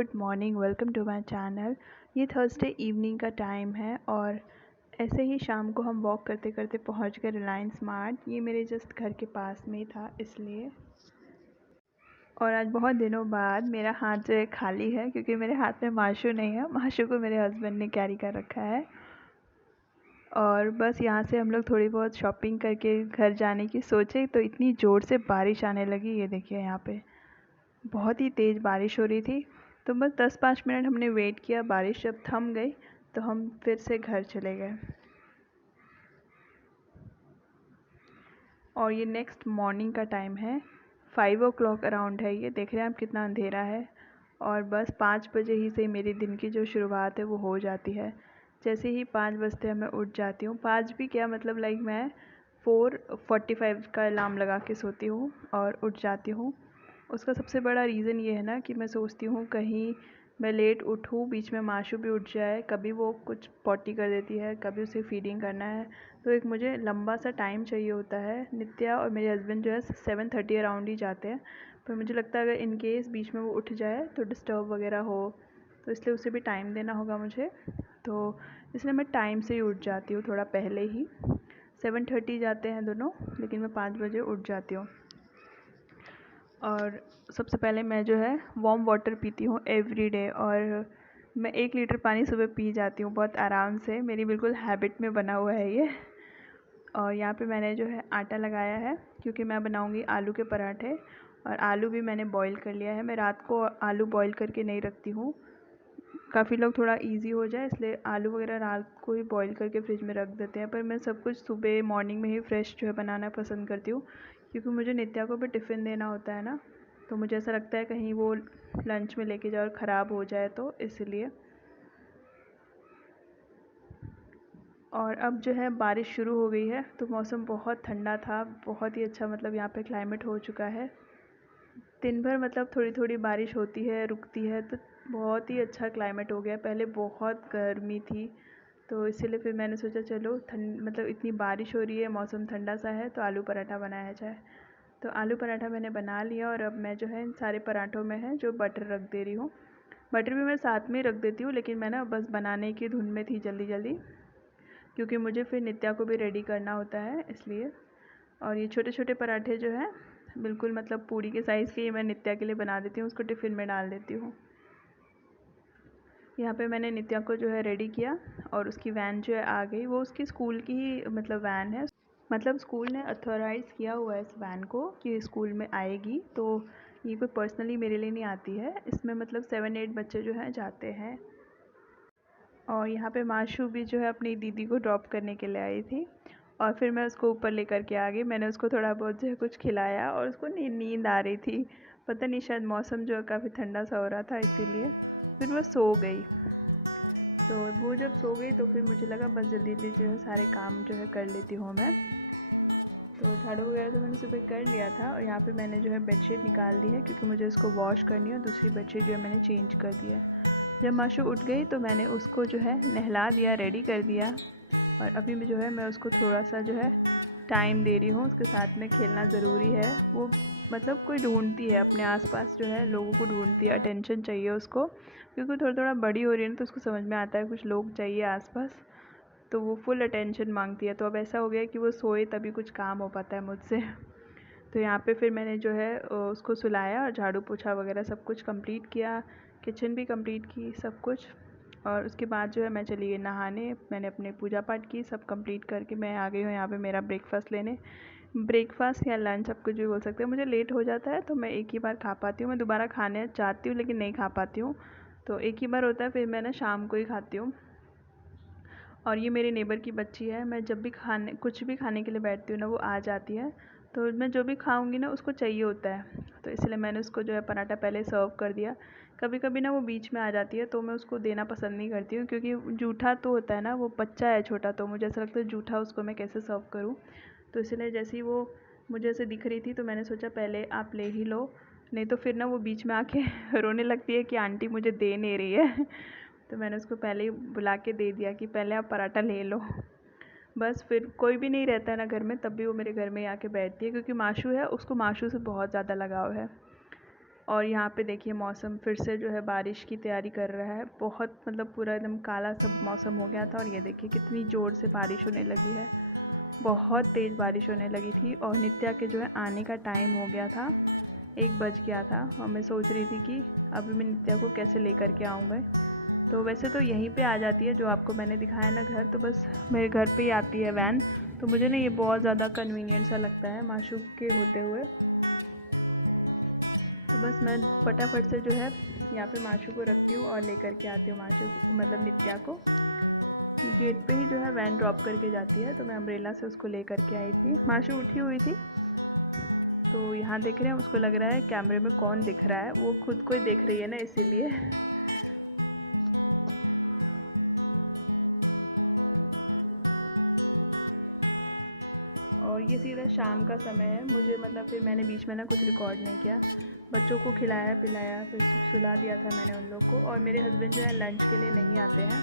Good morning, welcome to my channel. ये Thursday evening का time है और ऐसे ही शाम को हम वॉक करते करते पहुंच गए रिलायंस मार्ट। ये मेरे जस्ट घर के पास में ही था इसलिए। और आज बहुत दिनों बाद मेरा हाथ जो है खाली है क्योंकि मेरे हाथ में माशू नहीं है। माशू को मेरे हस्बैंड ने कैरी कर रखा है। और बस यहाँ से हम लोग थोड़ी बहुत शॉपिंग करके घर जाने की सोचे तो इतनी ज़ोर से बारिश आने लगी। ये देखिए यहाँ पे बहुत ही तेज़ बारिश हो रही थी। तो बस 10-5 मिनट हमने वेट किया। बारिश जब थम गई तो हम फिर से घर चले गए। और ये नेक्स्ट मॉर्निंग का टाइम है, 5 o'clock अराउंड है। ये देख रहे हैं आप कितना अंधेरा है। और बस 5 बजे ही से मेरे दिन की जो शुरुआत है वो हो जाती है। जैसे ही 5 बजते हैं मैं उठ जाती हूँ। 5 भी क्या मतलब लाइक मैं 4:45 का अलार्म लगा के सोती हूँ और उठ जाती हूँ। उसका सबसे बड़ा रीज़न ये है ना कि मैं सोचती हूँ कहीं मैं लेट उठूँ, बीच में माशू भी उठ जाए, कभी वो कुछ पॉटी कर देती है, कभी उसे फीडिंग करना है। तो एक मुझे लंबा सा टाइम चाहिए होता है। नित्या और मेरे हस्बैंड जो है 7:30 अराउंड ही जाते हैं। पर मुझे लगता है अगर इन केस बीच में वो उठ जाए तो डिस्टर्ब वगैरह हो, तो इसलिए उसे भी टाइम देना होगा मुझे। तो इसलिए मैं टाइम से ही उठ जाती हूँ, थोड़ा पहले ही। 7:30 जाते हैं दोनों, लेकिन मैं 5 बजे उठ जाती हूँ। और सबसे पहले मैं जो है वार्म वाटर पीती हूँ एवरीडे। और मैं 1 लीटर पानी सुबह पी जाती हूँ बहुत आराम से। मेरी बिल्कुल हैबिट में बना हुआ है ये। और यहाँ पे मैंने जो है आटा लगाया है क्योंकि मैं बनाऊँगी आलू के पराठे। और आलू भी मैंने बॉईल कर लिया है। मैं रात को आलू बॉईल करके नहीं रखती हूँ। काफ़ी लोग थोड़ा इजी हो जाए इसलिए आलू वगैरह रात को ही बॉईल करके फ्रिज में रख देते हैं। पर मैं सब कुछ सुबह मॉर्निंग में ही फ्रेश जो है बनाना पसंद करती हूँ क्योंकि मुझे नित्या को भी टिफ़िन देना होता है ना। तो मुझे ऐसा लगता है कहीं वो लंच में लेके जाए और ख़राब हो जाए, तो इसलिए। और अब जो है बारिश शुरू हो गई है तो मौसम बहुत ठंडा था, बहुत ही अच्छा मतलब यहाँ पे क्लाइमेट हो चुका है। दिन भर मतलब थोड़ी थोड़ी बारिश होती है, रुकती है, तो बहुत ही अच्छा क्लाइमेट हो गया। पहले बहुत गर्मी थी तो इसीलिए फिर मैंने सोचा चलो ठंड मतलब इतनी बारिश हो रही है, मौसम ठंडा सा है तो आलू पराठा बनाया जाए। तो आलू पराठा मैंने बना लिया और अब मैं जो है इन सारे पराठों में है जो बटर रख दे रही हूँ। बटर भी मैं साथ में रख देती हूँ, लेकिन मैं ना बस बनाने की धुन में थी जल्दी जल्दी, क्योंकि मुझे फिर नित्या को भी रेडी करना होता है इसलिए। और ये छोटे छोटे पराठे जो हैं बिल्कुल मतलब पूरी के साइज़ के, ये मैं नित्या के लिए बना देती हूँ, उसको टिफ़िन में डाल देती हूँ। यहाँ पे मैंने नित्या को जो है रेडी किया और उसकी वैन जो है आ गई। वो उसकी स्कूल की ही मतलब वैन है, मतलब स्कूल ने अथॉराइज़ किया हुआ है इस वैन को कि स्कूल में आएगी। तो ये कोई पर्सनली मेरे लिए नहीं आती है। इसमें मतलब 7-8 बच्चे जो हैं जाते हैं। और यहाँ पे माशू भी जो है अपनी दीदी को ड्रॉप करने के लिए आई थी और फिर मैं उसको ऊपर लेकर के आ गई। मैंने उसको थोड़ा बहुत जो है कुछ खिलाया और उसको नींद आ रही थी। पता नहीं शायद मौसम जो है काफ़ी ठंडा सा हो रहा था इसीलिए। फिर वो सो गई। तो वो जब सो गई तो फिर मुझे लगा बस जल्दी जल्दी जो है सारे काम जो है कर लेती हूँ मैं। तो झाड़ू वगैरह तो मैंने सुबह कर लिया था। और यहाँ पे मैंने जो है बेडशीट निकाल दी है क्योंकि मुझे उसको वॉश करनी है और दूसरी बेडशीट जो है मैंने चेंज कर दी है। जब माशू उठ गई तो मैंने उसको जो है नहला दिया, रेडी कर दिया। और अभी भी जो है मैं उसको थोड़ा सा जो है टाइम दे रही हूँ, उसके साथ में खेलना ज़रूरी है। वो मतलब कोई ढूंढती है अपने आसपास जो है, लोगों को ढूंढती है, अटेंशन चाहिए उसको, क्योंकि थोड़ा थोड़ा बड़ी हो रही है ना तो उसको समझ में आता है कुछ लोग चाहिए आसपास। तो वो फुल अटेंशन मांगती है। तो अब ऐसा हो गया कि वो सोए तभी कुछ काम हो पाता है मुझसे। तो यहाँ पे फिर मैंने जो है उसको सुलाया और झाड़ू पोछा वगैरह सब कुछ कंप्लीट किया, किचन भी कंप्लीट की सब कुछ। और उसके बाद जो है मैं चली गई नहाने। मैंने अपने पूजा पाठ की, सब कंप्लीट करके मैं आ गई हूँ यहाँ पे मेरा ब्रेकफास्ट लेने। ब्रेकफास्ट या लंच आप कुछ भी बोल सकते हैं। मुझे लेट हो जाता है तो मैं एक ही बार खा पाती हूँ। मैं दोबारा खाने चाहती हूँ लेकिन नहीं खा पाती हूँ, तो एक ही बार होता है, फिर मैं ना शाम को ही खाती हूँ। और ये मेरे नेबर की बच्ची है। मैं जब भी कुछ भी खाने के लिए बैठती हूँ ना वो आ जाती है। तो मैं जो भी खाऊंगी ना उसको चाहिए होता है, तो इसलिए मैंने उसको जो है पराठा पहले सर्व कर दिया। कभी कभी ना वो बीच में आ जाती है तो मैं उसको देना पसंद नहीं करती हूँ, क्योंकि जूठा तो होता है ना, वो बच्चा है छोटा, तो मुझे ऐसा लगता है जूठा उसको मैं कैसे सर्व करूँ। तो इसलिए जैसे ही वो मुझे ऐसे दिख रही थी तो मैंने सोचा पहले आप ले ही लो, नहीं तो फिर ना वो बीच में आके रोने लगती है कि आंटी मुझे दे नहीं रही है। तो मैंने उसको पहले ही बुला के दे दिया कि पहले आप पराठा ले लो। बस फिर कोई भी नहीं रहता है ना घर में, तब भी वो मेरे घर में ही आके बैठती है, क्योंकि माशू है, उसको माशू से बहुत ज़्यादा लगाव है। और यहाँ पे देखिए मौसम फिर से जो है बारिश की तैयारी कर रहा है। बहुत मतलब पूरा एकदम काला सब मौसम हो गया था और ये देखिए कितनी ज़ोर से बारिश होने लगी है। बहुत तेज़ बारिश होने लगी थी और नित्या के जो है आने का टाइम हो गया था, 1 बज गया था और मैं सोच रही थी कि अभी मैं नित्या को कैसे लेकर के आऊँगा। तो वैसे तो यहीं पे आ जाती है जो आपको मैंने दिखाया ना घर, तो बस मेरे घर पे ही आती है वैन। तो मुझे ना ये बहुत ज़्यादा कन्वीनियंट सा लगता है माशूक के होते हुए। तो बस मैं फटाफट से जो है यहाँ पे माशू को रखती हूँ और लेकर के आती हूँ माशू मतलब नित्या को। गेट पे ही जो है वैन ड्रॉप करके जाती है, तो मैं अम्ब्रेला से उसको लेकर के आई थी। माशू उठी हुई थी, तो यहाँ देख रहे हैं उसको लग रहा है कैमरे में कौन दिख रहा है, वो खुद को ही देख रही है ना इसीलिए। और ये सीधा शाम का समय है। मुझे मतलब फिर मैंने बीच में ना कुछ रिकॉर्ड नहीं किया। बच्चों को खिलाया पिलाया फिर सुला दिया था मैंने उन लोग को। और मेरे हस्बैंड जो है लंच के लिए नहीं आते हैं,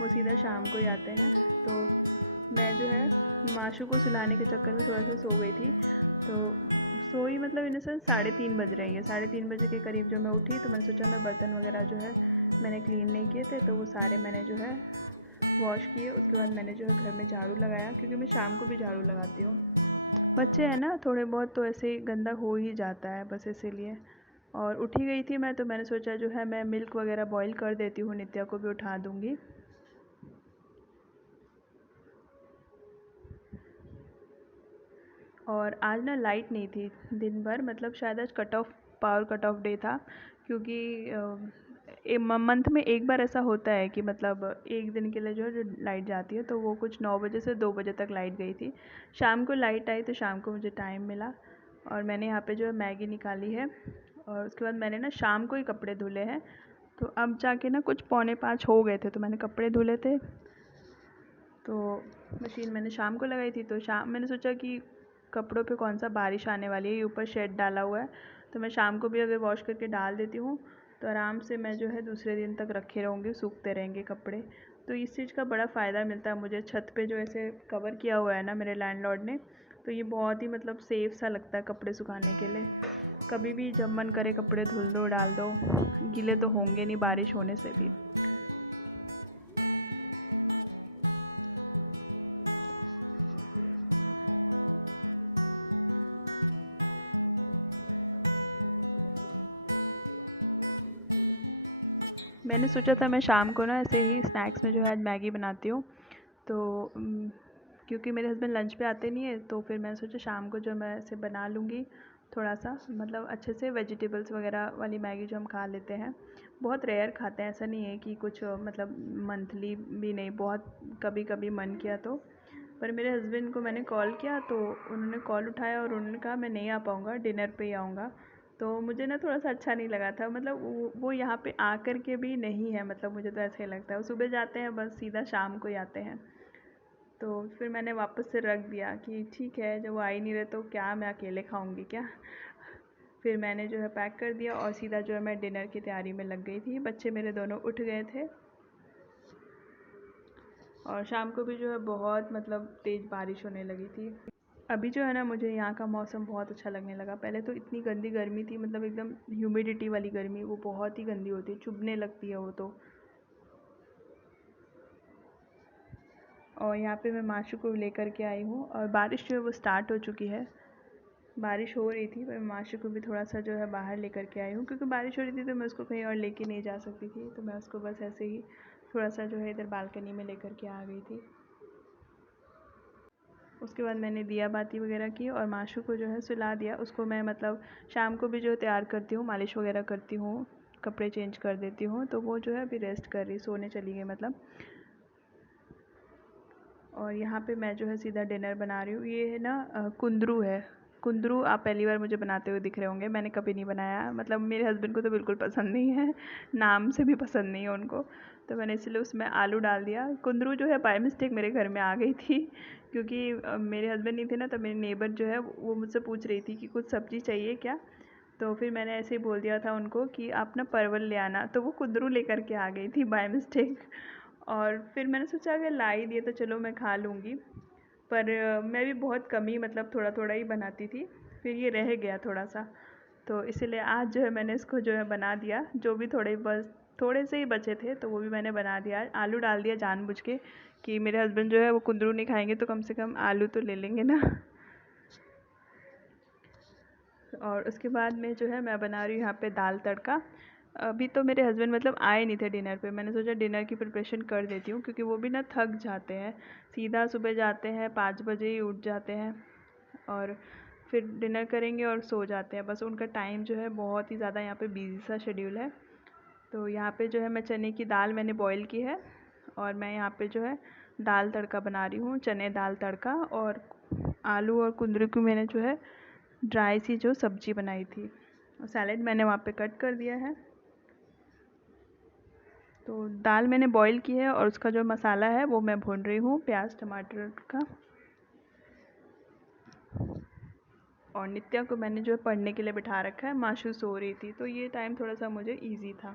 वो सीधा शाम को ही आते हैं। तो मैं जो है माशू को सुलाने के चक्कर में थोड़ा सा सो गई थी। तो सोई मतलब इन सेंस 3:30 बज रही है। 3:30 बजे के करीब जब मैं उठी तो मैंने सोचा मैं बर्तन वगैरह जो है मैंने क्लीन नहीं किए थे, तो वो सारे मैंने जो है वॉश किए। उसके बाद मैंने जो है घर में झाड़ू लगाया, क्योंकि मैं शाम को भी झाड़ू लगाती हूँ। बच्चे हैं ना थोड़े बहुत, तो ऐसे ही गंदा हो ही जाता है बस इसीलिए। और उठी गई थी मैं, तो मैंने सोचा जो है मैं मिल्क वगैरह बॉईल कर देती हूँ, नित्या को भी उठा दूँगी। और आज ना लाइट नहीं थी दिन भर, मतलब शायद आज पावर कट ऑफ डे था, क्योंकि मंथ में एक बार ऐसा होता है कि मतलब एक दिन के लिए जो लाइट जाती है, तो वो कुछ 9 बजे से 2 बजे तक लाइट गई थी। शाम को लाइट आई तो शाम को मुझे टाइम मिला और मैंने यहाँ पे जो है मैगी निकाली है। और उसके बाद मैंने ना शाम को ही कपड़े धुले हैं, तो अब जाके ना कुछ 4:45 हो गए थे, तो मैंने कपड़े धुले थे। तो मशीन मैंने शाम को लगाई थी, तो शाम मैंने सोचा कि कपड़ों पे कौन सा बारिश आने वाली है, ये ऊपर शेड डाला हुआ है, तो मैं शाम को भी अगर वॉश करके डाल देती हूँ तो आराम से मैं जो है दूसरे दिन तक रखे रहूँगी, सूखते रहेंगे कपड़े। तो इस चीज़ का बड़ा फ़ायदा मिलता है मुझे। छत पे जो ऐसे कवर किया हुआ है ना मेरे लैंडलॉर्ड ने, तो ये बहुत ही मतलब सेफ़ सा लगता है कपड़े सुखाने के लिए। कभी भी जब मन करे कपड़े धुल दो डाल दो, गीले तो होंगे नहीं बारिश होने से भी। मैंने सोचा था मैं शाम को ना ऐसे ही स्नैक्स में जो है आज मैगी बनाती हूँ, तो क्योंकि मेरे हस्बैंड लंच पे आते नहीं है, तो फिर मैंने सोचा शाम को जो मैं ऐसे बना लूँगी थोड़ा सा, मतलब अच्छे से वेजिटेबल्स वगैरह वाली मैगी जो हम खा लेते हैं। बहुत रेयर खाते हैं, ऐसा नहीं है कि कुछ मतलब मंथली भी नहीं, बहुत कभी कभी मन किया तो। पर मेरे हस्बैंड को मैंने कॉल किया तो उन्होंने कॉल उठाया और उन्होंने कहा मैं नहीं आ पाऊँगा, डिनर पे ही आऊँगा। तो मुझे ना थोड़ा सा अच्छा नहीं लगा था, मतलब वो यहाँ पे आकर के भी नहीं है, मतलब मुझे तो ऐसा ही लगता है वो सुबह जाते हैं बस सीधा शाम को ही आते हैं। तो फिर मैंने वापस से रख दिया कि ठीक है, जब वो आ ही नहीं रहे तो क्या मैं अकेले खाऊंगी क्या। फिर मैंने जो है पैक कर दिया और सीधा जो है मैं डिनर की तैयारी में लग गई थी। बच्चे मेरे दोनों उठ गए थे और शाम को भी जो है बहुत मतलब तेज़ बारिश होने लगी थी। अभी जो है ना मुझे यहाँ का मौसम बहुत अच्छा लगने लगा। पहले तो इतनी गंदी गर्मी थी, मतलब एकदम ह्यूमिडिटी वाली गर्मी, वो बहुत ही गंदी होती है, चुभने लगती है वो तो। और यहाँ पे मैं माशू को लेकर के आई हूँ और बारिश जो है वो स्टार्ट हो चुकी है। बारिश हो रही थी पर मैं माशू को भी थोड़ा सा जो है बाहर लेकर के आई हूँ, क्योंकि बारिश हो रही थी तो मैं उसको कहीं और लेके नहीं जा सकती थी, तो मैं उसको बस ऐसे ही थोड़ा सा जो है इधर बालकनी में लेकर के आ गई थी। उसके बाद मैंने दिया बाती वगैरह की और माशू को जो है सुला दिया। उसको मैं मतलब शाम को भी जो है तैयार करती हूँ, मालिश वगैरह करती हूँ, कपड़े चेंज कर देती हूँ, तो वो जो है अभी रेस्ट कर रही, सोने चली गई मतलब। और यहाँ पे मैं जो है सीधा डिनर बना रही हूँ। ये है ना कुंदरू है। कुंदरू आप पहली बार मुझे बनाते हुए दिख रहे होंगे, मैंने कभी नहीं बनाया, मतलब मेरे हस्बैंड को तो बिल्कुल पसंद नहीं है, नाम से भी पसंद नहीं है उनको, तो मैंने इसलिए उसमें आलू डाल दिया। कुंदरू जो है बाय मिस्टेक मेरे घर में आ गई थी, क्योंकि मेरे हस्बैंड नहीं थे ना, तो मेरी नेबर जो है वो मुझसे पूछ रही थी कि कुछ सब्ज़ी चाहिए क्या। तो फिर मैंने ऐसे ही बोल दिया था उनको कि आप ना परवल ले आना, तो वो कुंदरू लेकर के आ गई थी बाय मिस्टेक। और फिर मैंने सोचा अगर ला ही दिए तो चलो मैं खा लूँगी, पर मैं भी बहुत कम ही मतलब थोड़ा थोड़ा ही बनाती थी, फिर ये रह गया थोड़ा सा, तो इसीलिए आज जो है मैंने इसको जो है बना दिया, जो भी थोड़े से ही बचे थे तो वो भी मैंने बना दिया। आलू डाल दिया जानबूझ के कि मेरे हस्बैंड जो है वो कुंदरू नहीं खाएंगे तो कम से कम आलू तो ले लेंगे ना। और उसके बाद में जो है मैं बना रही हूँ यहाँ पे दाल तड़का। अभी तो मेरे हस्बैंड मतलब आए नहीं थे डिनर पे, मैंने सोचा डिनर की प्रिपरेशन कर देती हूँ क्योंकि वो भी ना थक जाते हैं, सीधा सुबह जाते हैं 5 बजे ही उठ जाते हैं और फिर डिनर करेंगे और सो जाते हैं। बस उनका टाइम जो है बहुत ही ज़्यादा यहाँ पे बिजी सा शेड्यूल है। तो यहाँ पे जो है मैं चने की दाल मैंने बॉईल की है और मैं यहाँ पे जो है दाल तड़का बना रही हूँ, चने दाल तड़का। और आलू और कुंदरू की मैंने जो है ड्राई सी जो सब्जी बनाई थी, और सैलेड मैंने वहाँ पे कट कर दिया है। तो दाल मैंने बॉईल की है और उसका जो मसाला है वो मैं भून रही हूँ प्याज टमाटर का। और नित्या को मैंने जो है पढ़ने के लिए बिठा रखा है, माशू सो रही थी तो ये टाइम थोड़ा सा मुझे ईजी था।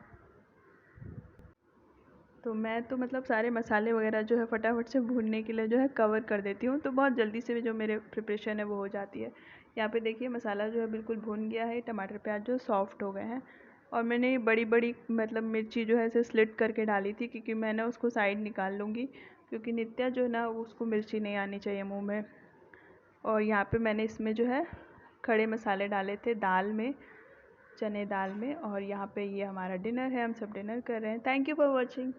तो मैं तो मतलब सारे मसाले वगैरह जो है फटाफट से भूनने के लिए जो है कवर कर देती हूँ, तो बहुत जल्दी से जो मेरे प्रिपरेशन है वो हो जाती है। यहाँ पे देखिए मसाला जो है बिल्कुल भून गया है, टमाटर प्याज जो सॉफ्ट हो गए हैं। और मैंने बड़ी बड़ी मतलब मिर्ची जो है ऐसे स्लिट करके डाली थी क्योंकि मैं ना उसको साइड निकाल लूँगी, क्योंकि नित्या जो है ना उसको मिर्ची नहीं आनी चाहिए मुँह में। और यहाँ पे मैंने इसमें जो है खड़े मसाले डाले थे दाल में, चने दाल में। और यहाँ पे ये हमारा डिनर है, हम सब डिनर कर रहे हैं। Thank you for watching.